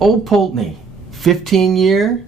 Old Pulteney, 15-year,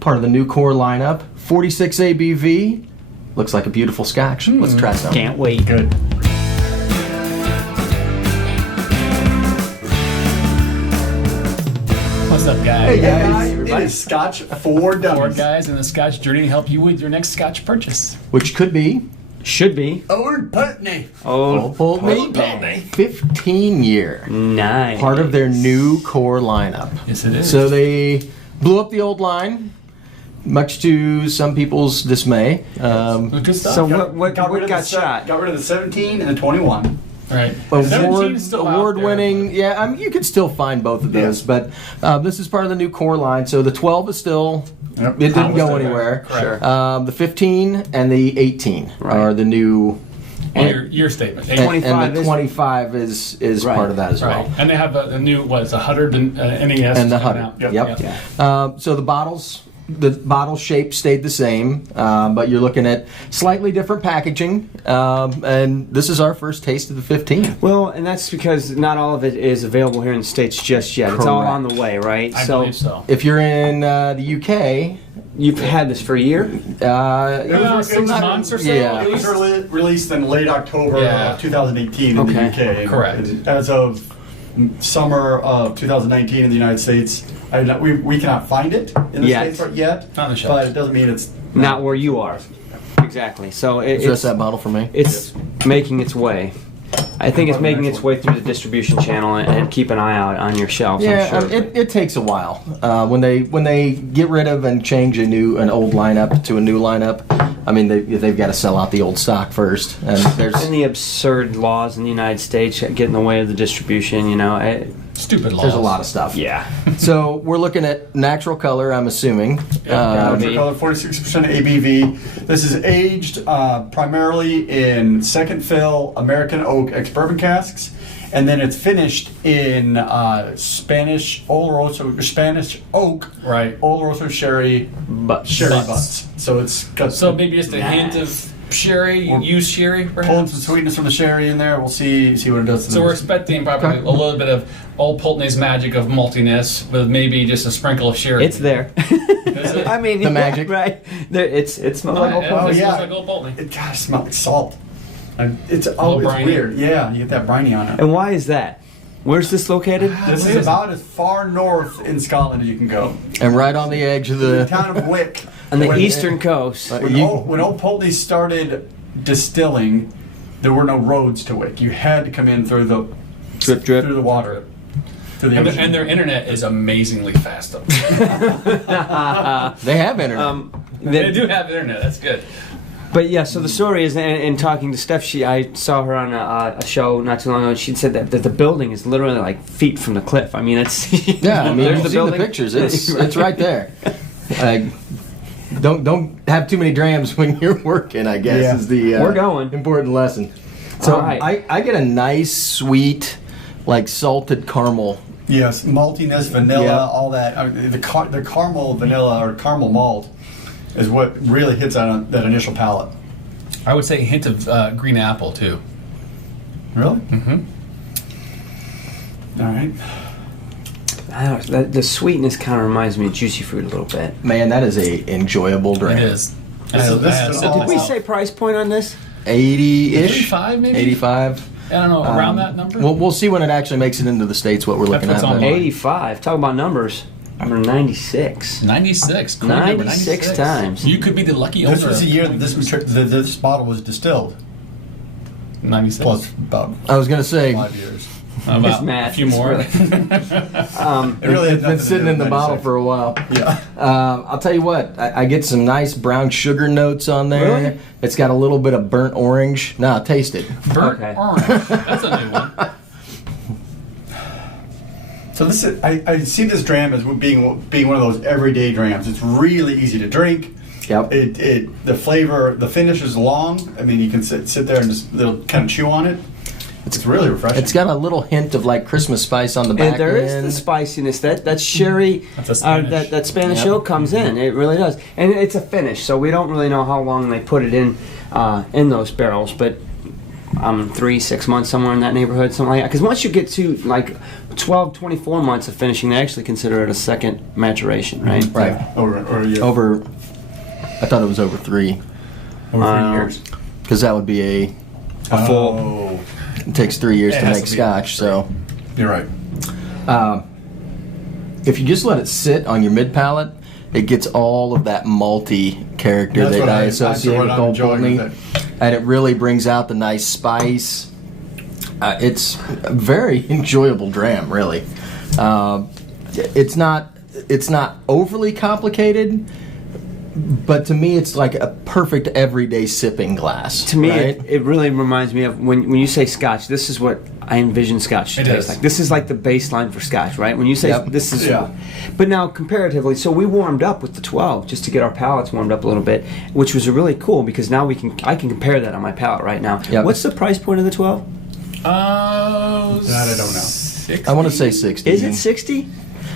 part of the new core lineup, 46 ABV. Looks like a beautiful Scotch. Let's try some. Can't wait. Good. What's up, guys? Hey guys, Everybody. it is Scotch for Dummies. Four guys in the Scotch journey to help you with your next Scotch purchase. Which could be Should be. Old Pulteney. Old Pulteney, 15-year. Nice. Part of their new core lineup. Yes, it is. So they blew up the old line, much to some people's dismay. Good stuff. So Got what rid of got the shot? Got rid of the 17 and the 21. right. 17 is still out there, Award-winning. Yeah, I mean, you could still find both of those, but this is part of the new core line. So the 12 is still, Yep. it didn't go Still there. anywhere. Correct. The 15 and the 18 are the new, Well, your statement. and 25 the is- 25 is Right. part of that as Right. well. And they have a new, what, it's a 100 NES. And the coming 100. out. Yep. So the bottle shape stayed the same, but you're looking at slightly different packaging. And this is our first taste of the 15. Well, and that's because not all of it is available here in the States just yet. It's all Correct. on the way, right? I believe so. If you're in the UK, You've had this for a year? Yeah, It 6 was- months or so. yeah. at It was least. released in late October Yeah. of 2018 in the Okay. UK. Correct. And as of summer of 2019 in the United States, we cannot find it in the Yet. States yet. Not on the shelves. But it doesn't mean it's Not where you are. Exactly. So address that bottle for me. it's making its way. I think it's making its way through the distribution channel, and keep an eye out on your shelves. Yeah, I'm sure. it takes a while when they get rid of and change an old lineup to a new lineup. I mean, they've got to sell out the old stock first, and there's And the absurd laws in the United States get in the way of the distribution. You know, Stupid laws. there's a lot of stuff. yeah. So we're looking at natural color, I'm assuming. Natural color, 46% ABV. This is aged primarily in second fill American oak ex-bourbon casks, and then it's finished in Spanish oak, Right. Oloroso sherry But butts. So it's got So maybe just a hint of sherry, used sherry, pulling perhaps? some sweetness from the sherry in there. We'll see what it does to So we're the expecting probably a little bit of Old Pulteney's magic of maltiness with maybe just a sprinkle of sherry. it's there. Is it? I mean, The magic. right? There, it smells like Yeah, Old it Pulteney. smells like Old Pulteney. It gotta smell like salt. It's briny. weird. Yeah, you get that briny on it. And why is that? Where's this located? This is about as far north in Scotland as you can go. And right on the edge of The the. town of Wick. On the When- eastern coast. When Old Pulteney started distilling, there were no roads to Wick. You had to come in through the Drip, drip. through the water. Through the And, ocean. and their internet is amazingly fast up there. They have internet. They do have internet, that's good. But yeah, so the story is, and talking to Steph, I saw her on a show not too long ago, and she said that the building is literally like feet from the cliff. I mean, it's Yeah, I mean, there's you've seen the pictures. It's right there. Don't have too many drams when you're working, I guess, Yeah. is the We're going. important lesson. So All right. I get a nice, sweet, like salted caramel. Yes, maltiness, vanilla, Yeah. all that. I mean, the caramel vanilla or caramel malt is what really hits on that initial palate. I would say a hint of green apple, too. Really? Mm-hmm. All right. I don't know, the sweetness kind of reminds me of juicy fruit a little bit. Man, that is a enjoyable drink. It is. This is an all- Did we say price point on this? 80-ish. 85 maybe? 85. I don't know, around that number? We'll see when it actually makes it into the States what we're looking That's at. what's but- on 85. Talk about numbers. Number 96. 96. Cool number, 96 times. You could be the lucky owner. This was the of year that this bottle was distilled. 96. Plus about I was going to say, 5 years. About It's math. a few more. It really it's been sitting in the bottle for a while. Yeah. I'll tell you what, I get some nice brown sugar notes on there. Really? It's got a little bit of burnt orange. Nah, taste it. Burnt Okay. orange. That's a new one. So this is, I see this dram as being one of those everyday drams. It's really easy to drink. Yep. The flavor, the finish is long. I mean, you can sit there and just kind of chew on it. It's really refreshing. It's got a little hint of like Christmas spice on the back And there is end. the spiciness that sherry, That's a Spanish. that Spanish Yep. oak comes in. It really does, and it's a finish. So we don't really know how long they put it in those barrels, but 3-6 months somewhere in that neighborhood, something like that. Because once you get to like 12, 24 months of finishing, they actually consider it a second maturation, right? Right. Yeah. Over, I thought it was over 3, Over 3 years. because that would be A full. Oh, it takes 3 years It to has make to be Scotch. So you're right. if you just let it sit on your mid palate, it gets all of that malty character That's that what I I- associate that's what with I'm Old enjoying Pulteney, with and it really brings out the nice spice. It's a very enjoyable dram, really. It's not overly complicated, but to me, it's like a perfect everyday sipping glass. To me, right? it really reminds me of when you say Scotch. This is what I envision Scotch to It taste is. like. This is like the baseline for Scotch, right? When you say Yep. this is, Yeah. But now comparatively, so we warmed up with the 12 just to get our palates warmed up a little bit, which was really cool because now I can compare that on my palate right now. Yep. What's the price point of the 12? That I don't know. 60? I want to say 60. Is it 60?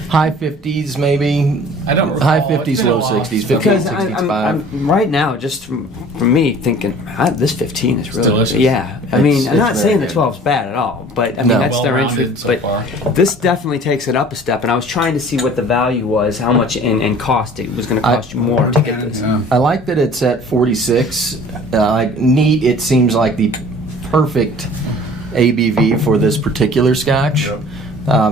High 50s, maybe. I don't recall. High It's 50s, been a low while. 60s, 50, Because 65. I'm right now, just from me thinking, this 15 is really delicious. Yeah, I mean, I'm it's not very saying the good. 12's bad at all, but I mean No. that's their entry. Well-rounded so But far. this definitely takes it up a step, and I was trying to see what the value was, how much in cost it was going to cost you more to get this. Yeah. I like that it's at 46. Like neat, it seems like the perfect ABV for this particular Scotch. Yep.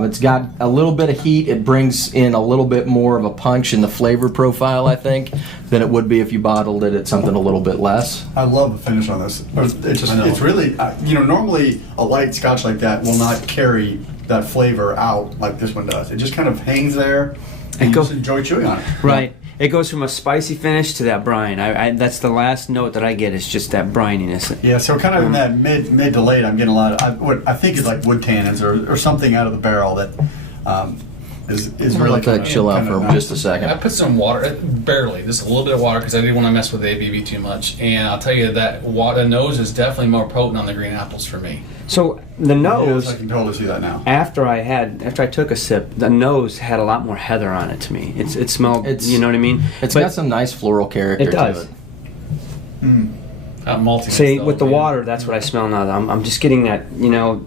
It's got a little bit of heat. It brings in a little bit more of a punch in the flavor profile, I think, than it would be if you bottled it at something a little bit less. I love the finish on this. It's really, normally a light Scotch like that will not carry that flavor out like this one does. It just kind of hangs there, and you just enjoy chewing on it. Right. It goes from a spicy finish to that brine. That's the last note that I get is just that brininess. Yeah, so kind of in that mid to late, I'm getting a lot of what I think is like wood tannins or something out of the barrel that is I'll really let that chill out for nice. just a second. I put some water, barely, just a little bit of water, because I didn't want to mess with the ABV too much. And I'll tell you that the nose is definitely more potent on the green apples for me. So the nose. Yes, I can totally see that now. After I took a sip, the nose had a lot more heather on it to me. It smelled, you know what I mean? It's But got some nice floral character it does. to it. Maltiness. See, though, with the man. water, that's what I smell now. I'm just getting that,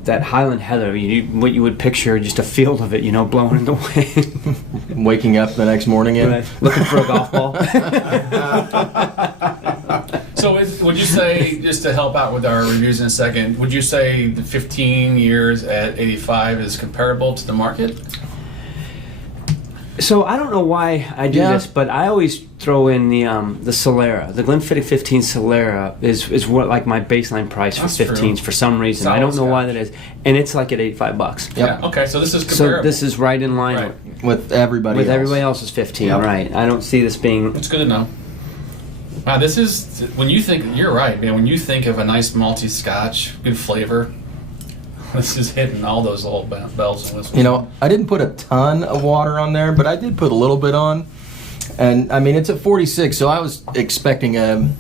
that Highland heather. What you would picture, just a field of it, blowing in the wind. Waking up the next morning in. Right. Looking for a golf ball. So would you say, just to help out with our reviews in a second, would you say the 15 years at 85 is comparable to the market? So I don't know why I do this, but I always throw in the Solera. The Glenfiddich 15 Solera is what like my baseline price for That's 15s true. for some reason. I don't know why that is, and it's like at $85. Yep. Yeah. Okay, so this is So comparable. this is right in line Right. With everybody with else. everybody else's 15, Yep. right? I don't see this being. It's good to know. Wow, this is, when you think, you're right, man, when you think of a nice malty Scotch, good flavor, this is hitting all those little bells and whistles. I didn't put a ton of water on there, but I did put a little bit on. And I mean, it's at 46, so I was expecting a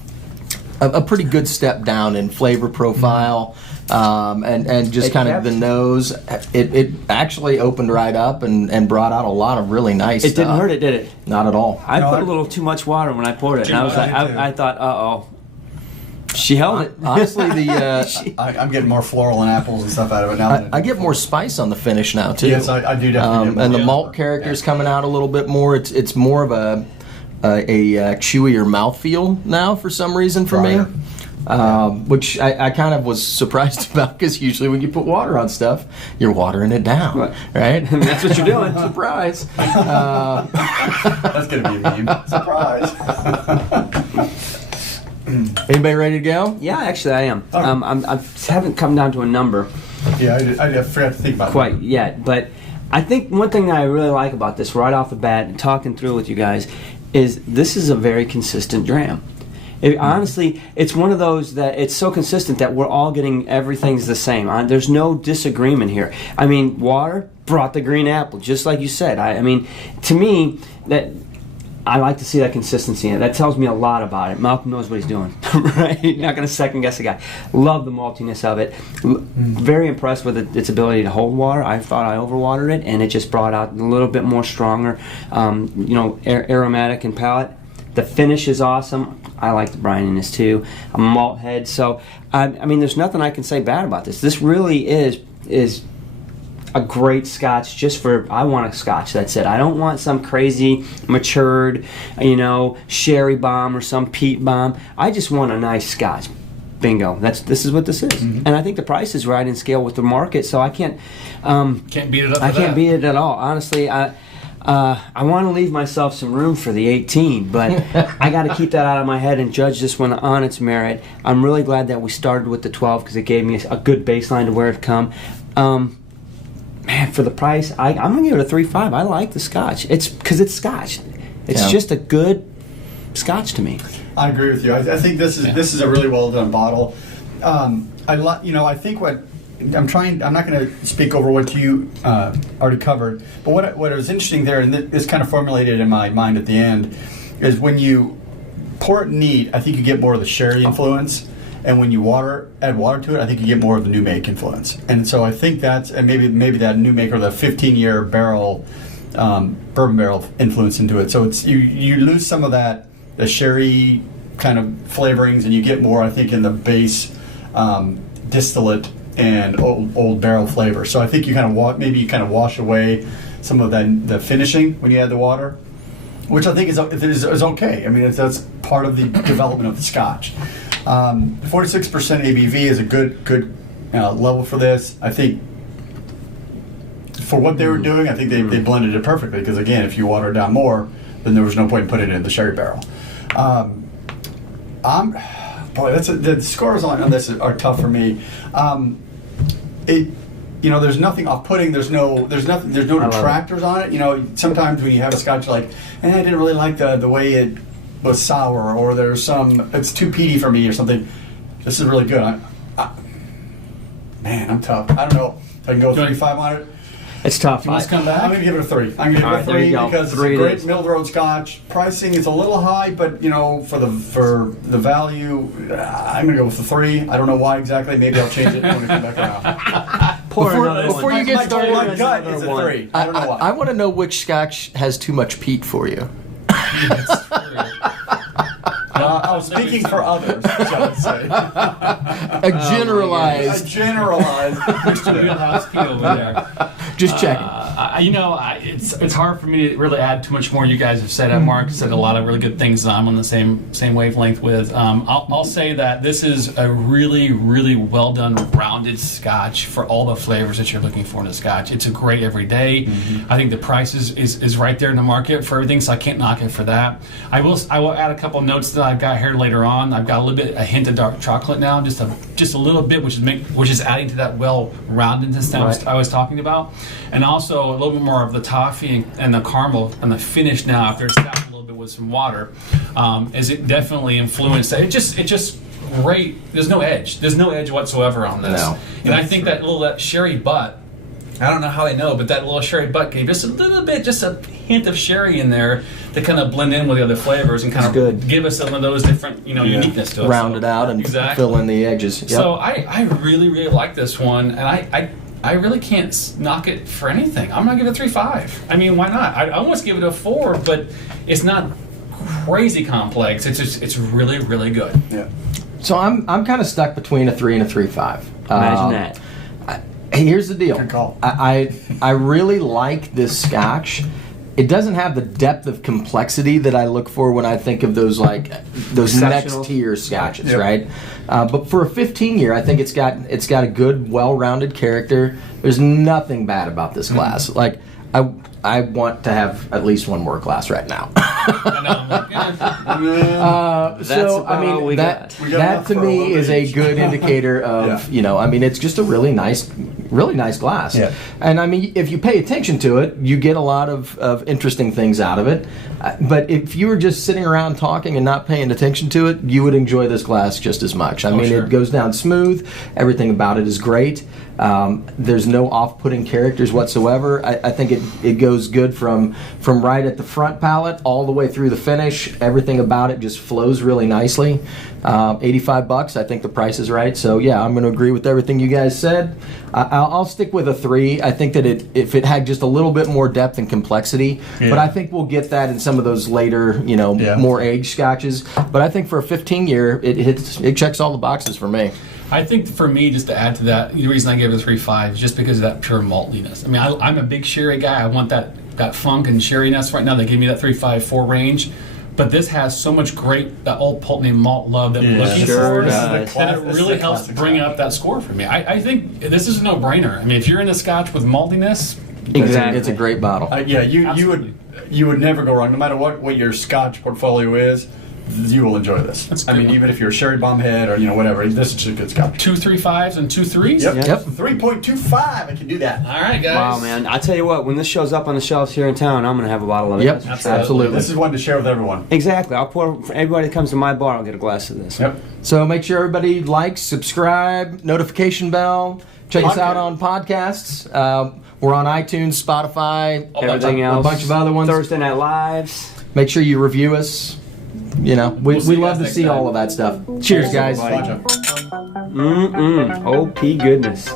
pretty good step down in flavor profile, and just It kind of kept- the nose. It actually opened right up and brought out a lot of really nice It stuff. didn't hurt it, did it? Not at all. I No, put I- a little too much water when I poured it, and I was like, much, I did too. I thought, uh-oh. She held it. Honestly, the I'm getting more floral and apples and stuff out of it now. I get more spice on the finish now too. Yes, I do definitely. get more And the flavor. malt character's coming out a little bit more. It's more of a chewier mouthfeel now for some reason for me. Which I kind of was surprised about, because usually when you put water on stuff, you're watering it down, right? That's what you're doing. Surprise. That's gonna be a meme. Surprise. Anybody ready to go? Yeah, actually, I am. Okay. I haven't come down to a number Yeah, I forgot to think about quite yet, but I think one thing that I really like about this right off the bat and talking through with you guys is this is a very consistent dram. Honestly, it's one of those that it's so consistent that we're all getting everything's the same. There's no disagreement here. I mean, water brought the green apple, just like you said. I mean, to me, that I like to see that consistency, and that tells me a lot about it. Malcolm knows what he's doing, right? You're not going to second guess a guy. Love the maltiness of it. Very impressed with its ability to hold water. I thought I overwatered it, and it just brought out a little bit more stronger, aromatic and palate. The finish is awesome. I like the brininess too. A malt head. So, I mean, there's nothing I can say bad about this. This really is. a great Scotch just for, I want a Scotch, that's it. I don't want some crazy matured, sherry bomb or some peat bomb. I just want a nice Scotch. Bingo. This is what this is. Mm-hmm. And I think the price is right in scale with the market, so I can't beat it up. I can't beat it at all. Honestly, I want to leave myself some room for the 18, but I got to keep that out of my head and judge this one on its merit. I'm really glad that we started with the 12 because it gave me a good baseline to where it come. Man, for the price, I'm going to give it a 3.5. I like the Scotch. It's because it's Scotch. It's just a good Scotch to me. I agree with you. I think this is a really well done bottle. I think what I'm not going to speak over what you already covered, but what was interesting there, and this kind of formulated in my mind at the end, is when you pour it neat, I think you get more of the sherry influence, and when you add water to it, I think you get more of the new make influence. And so I think and maybe that new make or the 15-year barrel, bourbon barrel influence into it. So it's you lose some of the sherry kind of flavorings, and you get more, I think, in the base distillate and old barrel flavor. So I think you kind of wash away some of the finishing when you add the water, which I think is okay. I mean, that's part of the development of the Scotch. 46% ABV is a good level for this. I think for what they were doing, I think they blended it perfectly, because again, if you water it down more, then there was no point in putting it in the sherry barrel. The scores on this are tough for me. There's nothing off-putting. There's no detractors on it. Sometimes when you have a Scotch, you're like, I didn't really like the way it was sour, or it's too peaty for me or something. This is really good. I'm tough. I don't know if I can go 3.5 on it. It's tough. Let's come back. I'm going to give it a 3. I'm going to give it a 3 because it's a great Mill Road Scotch. Pricing is a little high, but for the value, I'm going to go with the 3. I don't know why exactly. Maybe I'll change it when I come back around. Before you get started, my gut is a 3. I don't know why. I want to know which Scotch has too much peat for you. That's true. I was speaking for others, shall I say. A generalized. Mr. Wheelhouse Pete over there. Just checking. It's hard for me to really add too much more. You guys have said it. Mark said a lot of really good things that I'm on the same wavelength with. I'll say that this is a really, really well done, rounded Scotch for all the flavors that you're looking for in a Scotch. It's a great everyday. Mm-hmm. I think the price is right there in the market for everything, so I can't knock it for that. I will add a couple notes that I've got here later on. I've got a hint of dark chocolate now, just a little bit, which is adding to that well-roundedness that I was talking about. And also a little bit more of the toffee and the caramel and the finish now after it's tapped a little bit with some water, as it definitely influenced that. It just great. There's no edge whatsoever on this. No, and I think that sherry butt, I don't know how I know, but that little sherry butt gave just a little bit, just a hint of sherry in there to kind of blend in with the other flavors and kind of give us some of those different, uniqueness to it. Round it out and fill in the edges. Yep. So I really, really like this one, and I really can't knock it for anything. I'm going to give it a 3.5. I mean, why not? I almost give it a 4, but it's not crazy complex. It's really, really good. Yeah. So I'm kind of stuck between a 3 and a 3.5. Imagine that. Here's the deal. Good call. I really like this Scotch. It doesn't have the depth of complexity that I look for when I think of those next tier Scotches, yep. Right? But for a 15-year, I think it's got a good, well-rounded character. There's nothing bad about this glass. Mm-hmm. Like I want to have at least one more glass right now. So I mean that to me is a good indicator of it's just a really nice glass. Yeah. And I mean if you pay attention to it, you get a lot of interesting things out of it. But if you were just sitting around talking and not paying attention to it, you would enjoy this glass just as much. I mean, sure. It goes down smooth. Everything about it is great. There's no off-putting characters whatsoever. I think it goes good from right at the front palate all the way through the finish. Everything about it just flows really nicely. $85. I think the price is right. So yeah, I'm going to agree with everything you guys said. I'll stick with a 3. I think that if it had just a little bit more depth and complexity, but I think we'll get that in some of those later, more aged Scotches. But I think for a 15-year, it checks all the boxes for me. I think for me, just to add to that, the reason I gave it a 3.5 is just because of that pure maltiness. I mean, I'm a big sherry guy. I want that funk and sherryness. Right now, they give me that 3.5-4 range. But this has so much that old Pulteney malt love that we're looking sure for. does. And it really helps bring up that score for me. I think this is a no-brainer. I mean, if you're in a Scotch with maltiness, Exactly. It's a great bottle. Yeah, you would never go wrong. No matter what your Scotch portfolio is, you will enjoy this. That's a I good mean, one. even if you're a sherry bomb head or whatever, this is just a good Scotch. 2 3.5s and 2 3s. Yep. 3.25. I can do that. All right, guys. Wow, man! I tell you what, when this shows up on the shelves here in town, I'm gonna have a bottle of it. Yep, That's for sure. absolutely. This is one to share with everyone. Exactly. I'll pour for everybody that comes to my bar. I'll get a glass of this. Yep. So make sure everybody likes, subscribe, notification bell. Check us out on podcasts. We're on iTunes, Spotify, Everything a else. bunch of other ones. Thursday Night Lives. Make sure you review us. We see you love guys to next see time. all of that stuff. Cheers, guys. Gotcha. OP goodness.